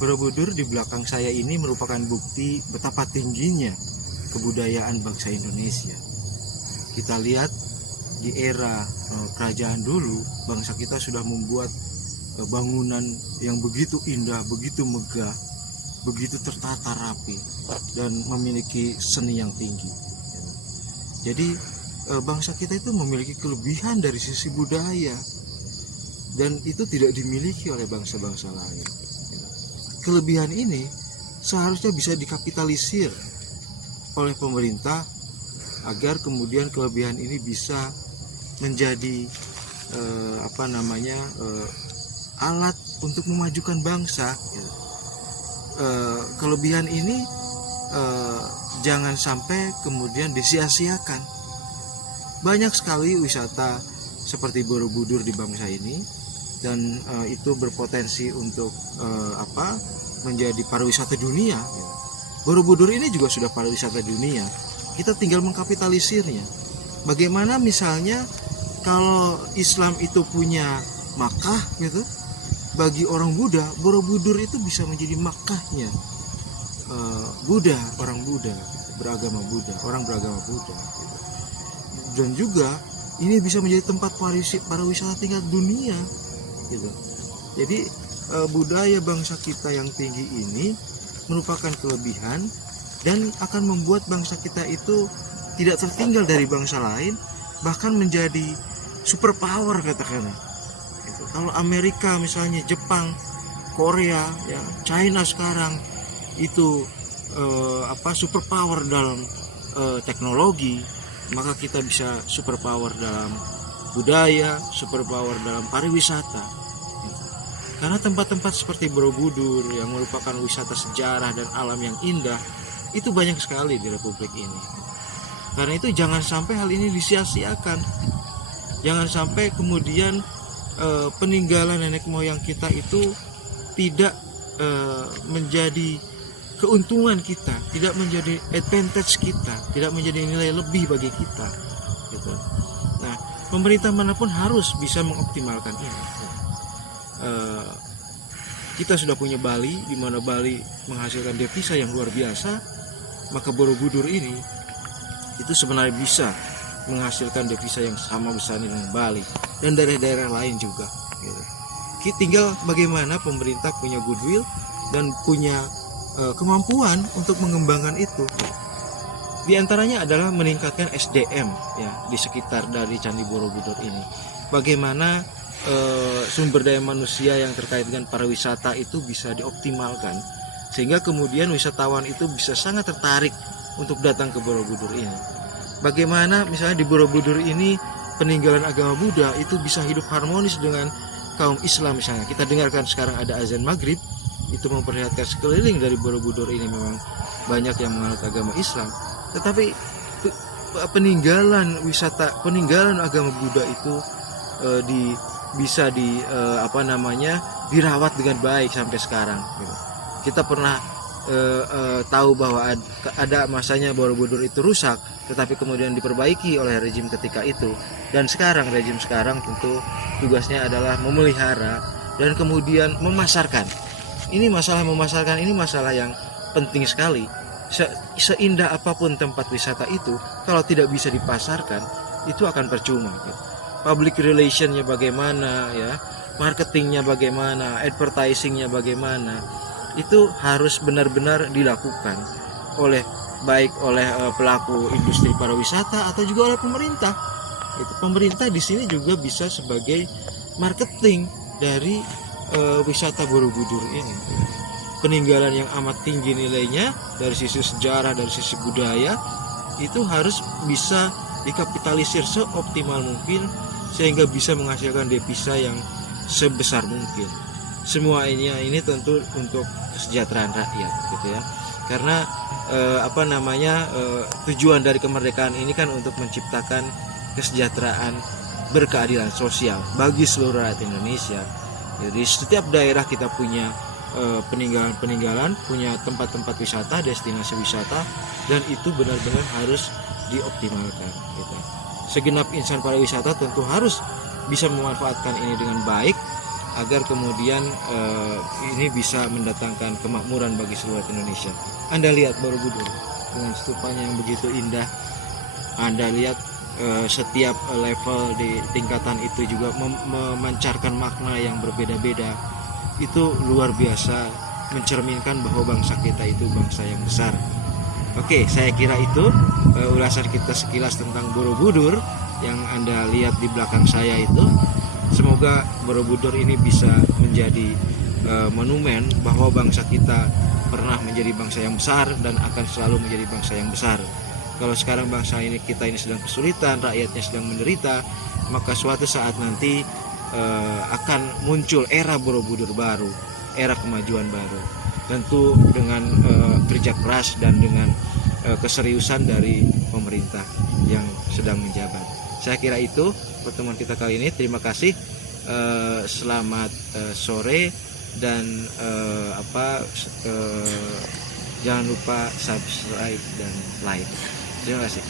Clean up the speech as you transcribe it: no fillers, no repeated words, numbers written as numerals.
Borobudur di belakang saya ini merupakan bukti betapa tingginya kebudayaan bangsa Indonesia. Kita lihat di era kerajaan dulu, bangsa kita sudah membuat bangunan yang begitu indah, begitu megah, begitu tertata rapi, dan memiliki seni yang tinggi. Jadi bangsa kita itu memiliki kelebihan dari sisi budaya, dan itu tidak dimiliki oleh bangsa-bangsa lain. Kelebihan ini seharusnya bisa dikapitalisir oleh pemerintah agar kemudian kelebihan ini bisa menjadi alat untuk memajukan bangsa. Kelebihan ini jangan sampai kemudian disia-siakan. Banyak sekali wisata seperti Borobudur di bangsa ini, dan itu berpotensi untuk menjadi pariwisata dunia. Borobudur ini juga sudah pariwisata dunia. Kita tinggal mengkapitalisirnya. Bagaimana misalnya kalau Islam itu punya Makkah gitu, bagi orang Buddha, Borobudur itu bisa menjadi Makkahnya Buddha, orang Buddha, beragama Buddha, orang beragama Buddha. Dan juga ini bisa menjadi tempat pariwisata tingkat dunia gitu. Jadi budaya bangsa kita yang tinggi ini merupakan kelebihan dan akan membuat bangsa kita itu tidak tertinggal dari bangsa lain, bahkan menjadi superpower katakanlah. Kalau Amerika misalnya, Jepang, Korea, ya, China sekarang itu superpower dalam teknologi, maka kita bisa superpower dalam budaya, superpower dalam pariwisata. Karena tempat-tempat seperti Borobudur yang merupakan wisata sejarah dan alam yang indah itu banyak sekali di Republik ini. Karena itu jangan sampai hal ini disia-siakan. Jangan sampai kemudian peninggalan nenek moyang kita itu tidak menjadi keuntungan kita, tidak menjadi advantage kita, tidak menjadi nilai lebih bagi kita. Gitu. Nah, pemerintah manapun harus bisa mengoptimalkan ini. Kita sudah punya Bali, di mana Bali menghasilkan devisa yang luar biasa, maka Borobudur ini itu sebenarnya bisa menghasilkan devisa yang sama besar dengan Bali dan daerah-daerah lain juga. Gitu. Tinggal bagaimana pemerintah punya goodwill dan punya kemampuan untuk mengembangkan itu. Di antaranya adalah meningkatkan SDM ya di sekitar dari Candi Borobudur ini. Bagaimana sumber daya manusia yang terkait dengan pariwisata itu bisa dioptimalkan sehingga kemudian wisatawan itu bisa sangat tertarik untuk datang ke Borobudur ini. Bagaimana misalnya di Borobudur ini peninggalan agama Buddha itu bisa hidup harmonis dengan kaum Islam misalnya. Kita dengarkan sekarang ada azan maghrib, itu memperlihatkan sekeliling dari Borobudur ini memang banyak yang menganut agama Islam. Tetapi peninggalan agama Buddha itu bisa dirawat dengan baik sampai sekarang. Kita pernah tahu bahwa ada masanya Borobudur itu rusak, tetapi kemudian diperbaiki oleh rejim ketika itu. Dan sekarang rejim sekarang tentu tugasnya adalah memelihara dan kemudian memasarkan. Ini masalah memasarkan, ini masalah yang penting sekali. Seindah apapun tempat wisata itu, kalau tidak bisa dipasarkan, itu akan percuma. Public relationnya bagaimana, ya, marketingnya bagaimana, advertisingnya bagaimana, itu harus benar-benar dilakukan baik oleh pelaku industri pariwisata atau juga oleh pemerintah. Pemerintah di sini juga bisa sebagai marketing dari wisata Borobudur ini. Peninggalan yang amat tinggi nilainya dari sisi sejarah, dari sisi budaya, itu harus bisa dikapitalisir seoptimal mungkin sehingga bisa menghasilkan devisa yang sebesar mungkin. Semua ini tentu untuk kesejahteraan rakyat, gitu ya. Karena tujuan dari kemerdekaan ini kan untuk menciptakan kesejahteraan berkeadilan sosial bagi seluruh rakyat Indonesia. Jadi setiap daerah kita punya peninggalan-peninggalan, punya tempat-tempat wisata, destinasi wisata, dan itu benar-benar harus dioptimalkan. Gitu. Segenap insan pariwisata tentu harus bisa memanfaatkan ini dengan baik agar kemudian ini bisa mendatangkan kemakmuran bagi seluruh Indonesia. Anda lihat Borobudur dengan stupanya yang begitu indah. Anda lihat setiap level di tingkatan itu juga memancarkan makna yang berbeda-beda. Itu luar biasa, mencerminkan bahwa bangsa kita itu bangsa yang besar. Oke, saya kira itu ulasan kita sekilas tentang Borobudur yang Anda lihat di belakang saya itu. Semoga Borobudur ini bisa menjadi monumen bahwa bangsa kita pernah menjadi bangsa yang besar dan akan selalu menjadi bangsa yang besar. Kalau sekarang bangsa kita ini sedang kesulitan, rakyatnya sedang menderita, maka suatu saat nanti akan muncul era Borobudur baru, era kemajuan baru. Tentu dengan kerja keras dan dengan keseriusan dari pemerintah yang sedang menjabat. Saya kira itu pertemuan kita kali ini. Terima kasih. Selamat sore dan jangan lupa subscribe dan like. Terima kasih.